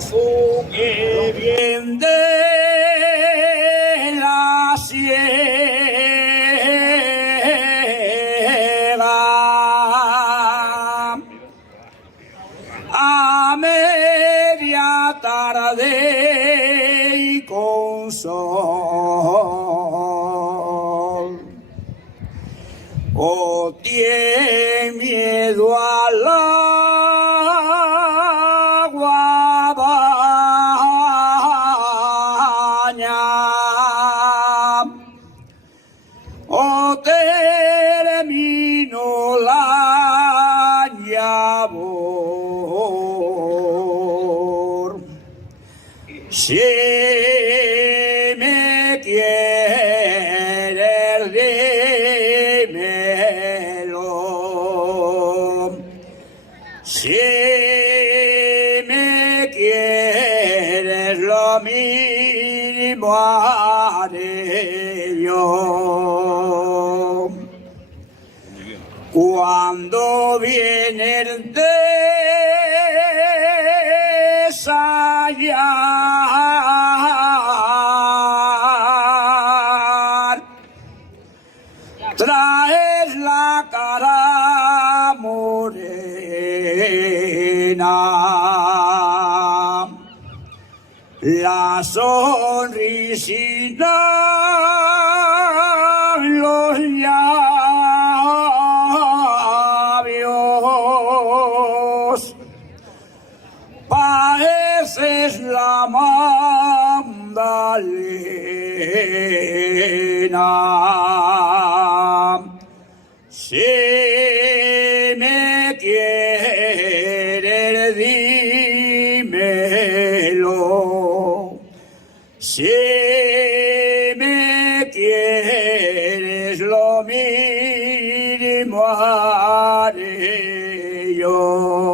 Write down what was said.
fu que bien de la sierra a media tarde y con sol. Oh, tiene miedo al agua baña. Oh, termino la labor. Si me quieres, dímelo. Si me quieres, lo mínimo haré yo. Cuando vienes de ensayar, traes la cara morena, la sonrisita, los labios, pareces la Magdalena. Si me quieres, dímelo. Si me quieres, lo mínimo haré yo.